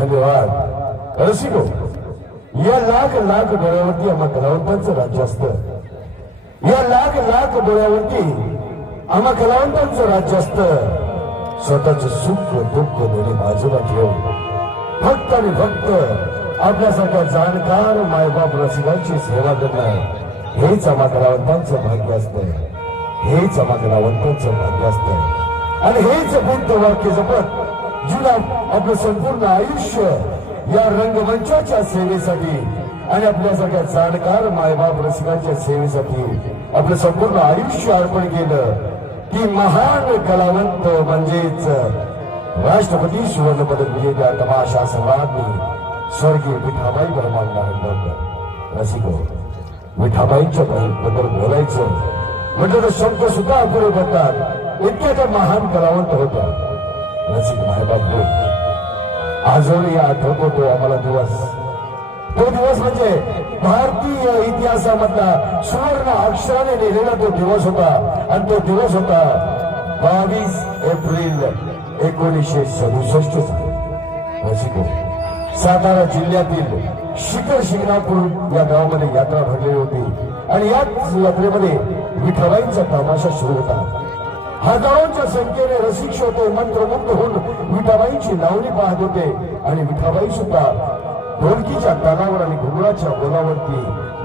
धन्यवाद. रसिको या लाख लाख डोळ्यावरती आम्हा कलावंतांचं राज्य असतं. या लाख लाख डोळ्यावरती आम्हा कलावंतांचं राज्य असतं. स्वतःच सुख दुःख दोन्ही बाजूला ठेवून फक्त आणि फक्त आपल्यासारख्या जाणकार मायबाप रसिकांची सेवा करणं हेच आम्हा कलावंतांचं भाग्य असतं. हेच आम्हा कलावंतांचं भाग्य असतं. आणि हेच बुद्ध वाक्य जपत जुना आपलं संपूर्ण आयुष्य या रंगमंचाच्या सेवेसाठी आणि आपल्यासारख्या जाणकार मायबाप रसिकांच्या सेवेसाठी आपलं संपूर्ण आयुष्य अर्पण केलं. की महान कलावंत म्हणजेच राष्ट्रपती सुवर्ण पदक विजेत्या तमाशा सम्राज्ञी स्वर्गीय विठाबाई परमानंद रसिको विठाबाईंच्या बद्दल बोलायचं म्हटलं तर शब्द सुद्धा अपुरे पडतात. इतक्या त्या महान कलावंत होत्या. रसिक मायबाप आजही आठवतो तो आम्हाला दिवस. तो दिवस म्हणजे भारतीय इतिहासामधला सुवर्ण अक्षराने लिहिलेला तो दिवस होता. आणि तो दिवस होता बावीस एप्रिल एकोणीसशे सदुसष्ट रसिको सातारा जिल्ह्यातील शिखर शिंगणापूर या गावामध्ये यात्रा भरलेली होती. आणि याच यात्रेमध्ये विठ्ठलाईंचा तमाशा सुरू होता. हजारोंच्या संख्येने रसिक श्रोते मंत्रमुग्ध होऊन विठाबाईंची लावणी पाहत होते. आणि विठाबाई सुद्धा ढोलकीच्या तालावर आणि घुगराच्या बोलावरती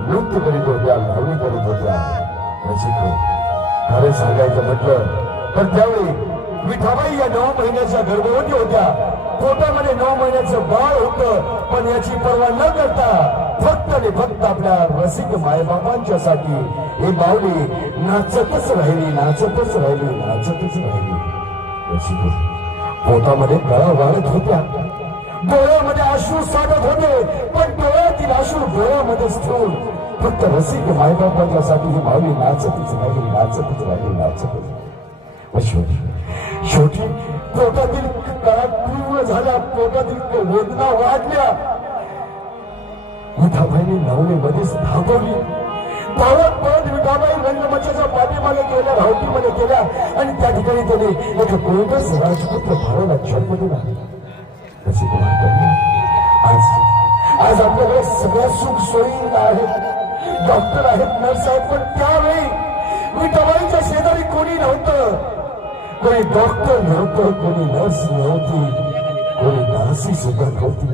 नृत्य करीत होत्या लावणी करीत होत्या. रसिक हो, खरे सांगायचं म्हटलं तर त्यावेळी विठाबाई या नऊ महिन्याच्या गर्भवती होत्या. पोटामध्ये नऊ महिन्याचं बाळ होतं पण याची पर्वा न करता फक्त आणि फक्त आपल्या रसिक मायबापांच्या साठी हे बावली नाचतच राहिली नाचतच राहिली नाचतच राहिली. पोटामध्ये गळा वाढत होत्या. डोळ्यामध्ये अश्रू साधत होते पण डोळ्यातील अश्रू डोळ्यामध्ये ठेवून फक्त रसिक मायबापांच्या साठी ही माऊली नाचतच राहिली नाचतच राहिली नाचतच शेवटी शेवटी पोटातील कळा तीव्र झाल्या पोटातील वेदना वाढल्या. विठाबाईने नवलेमध्येच थांबवली. धावत परत विठाबाई रंगमंचाच्या पाठीमागे गेल्या रावटीमध्ये गेल्या आणि त्या ठिकाणी त्याने एक कोणतच राजपुत्र भावाला जन्म दिला. कशी आज आज आपल्याकडे सगळ्या सुख सोयी आहेत. डॉक्टर आहेत नर्स आहेत पण त्यावेळी विठाबाईच्या शेजारी कोणी नव्हतं. कोणी डॉक्टर नव्हतं कोणी नर्स नव्हती कोणी नासी सुद्धा नव्हती.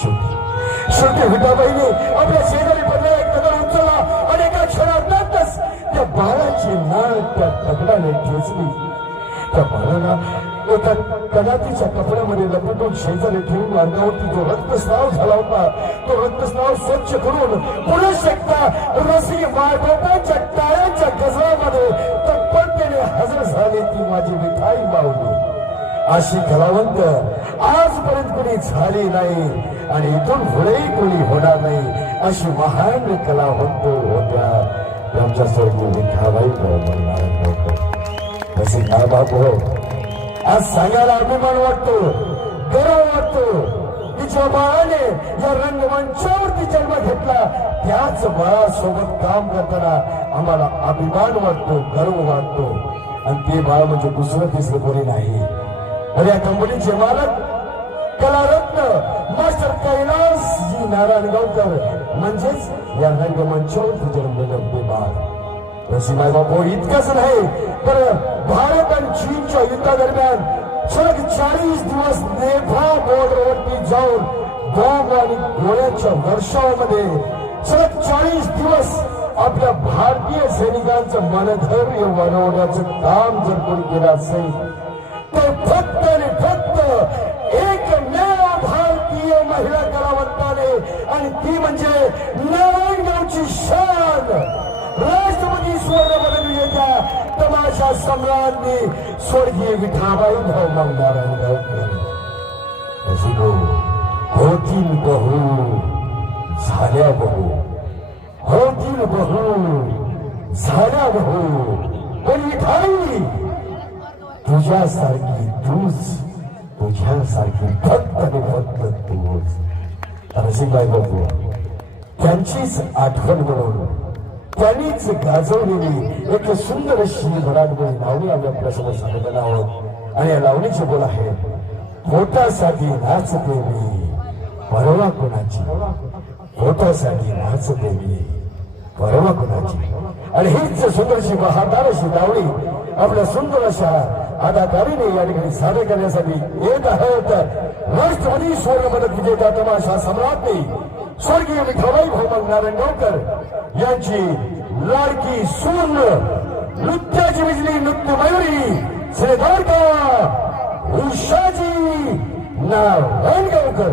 शेवटी शेवटी विठाबाईने आपल्या शेजारी पडलेला एक दगड उचलला आणि एका क्षणातच त्या बाळाची नाळ त्या दगडाने ठेचली. त्या बाळाला एका कदातीच्या कपड्यामध्ये लपटून शेजारी ठेवून अंगावरती जो रक्तस्राव झाला होता. तो रक्तस्राव स्वच्छ करून पुरुष एकदा रसी मायबापांच्या टाळ्यांच्या गजरामध्ये तत्परतेने हजर झाली ती माझी मिठाई माऊली अशी कलावंत आजपर्यंत कोणी झाली नाही आणि इथून पुढेही कोणी होणार नाही अशी महान कलावंत होत्या. त्यांच्या विठाबाई तसे काय बाप आज सांगायला अभिमान वाटतो गर्व वाटतो तिच्या बाळाने या रंगमंचावरती जन्म घेतला त्याच बाळासोबत काम करताना आम्हाला अभिमान वाटतो गर्व वाटतो. आणि ते बाळ म्हणजे दुसरं तिसरं कोणी नाही. आणि या कंपनीचे मालक कलारत्न मास्टर कैलास जी नारायणगावकर म्हणजेच या रंगमंचावरती जन्मलेलं ते बाळ रसीमाई बापू इतकंच नाही तर भारत आणि चीनच्या युद्धादरम्यान सलग चाळीस दिवस नेफा बॉर्डरवरती जाऊन बॉम्ब आणि गोळ्यांच्या वर्षावामध्ये सलग चाळीस दिवस आपल्या भारतीय सैनिकांचं मनधैर्य बनवण्याचं काम जर कोणी केलं असेल तर फक्त आणि फक्त एकमेव भारतीय महिला कलावंताने आणि ती म्हणजे नारायणगावची शान. राष्ट्रपती सुवर्ण पदक विजेत्या तमाशा सम्राटनी स्वर्गीय विठाबाई भाऊ मग नारायण होती होतील बहू झाल्या बहू होतील बहू झाला बहू हो, पण विठाई तुझ्यासारखी तूच तुझ्यासारखी भक्त आणि भक्त तूच. रसिकबाई बाबू त्यांचीच आठवण म्हणून त्यांनीच गाजवलेली एक सुंदर अशी मराठमोळी लावणी आम्ही आपल्यासमोर सांगत आहोत. आणि या लावणीचे बोल आहे पोटासाठी नाच देवी परवा कोणाची? पोटासाठी नाच देवी परवा कुणाची आणि हीच सुंदरशी हातारशी अशी दावणी आपल्या सुंदर अशा अदाकारीने या ठिकाणी सादर करण्यासाठी येत आहेत. राष्ट्रपती स्वर्ग विजेता तमाशा सम्राटने स्वर्गीय विठ्ठलबाई नारायण गावकर यांची लाडकी सून नृत्याची विजली नृत्य मयुरी श्रीदार द्वारका उषाजी नारायणगावकर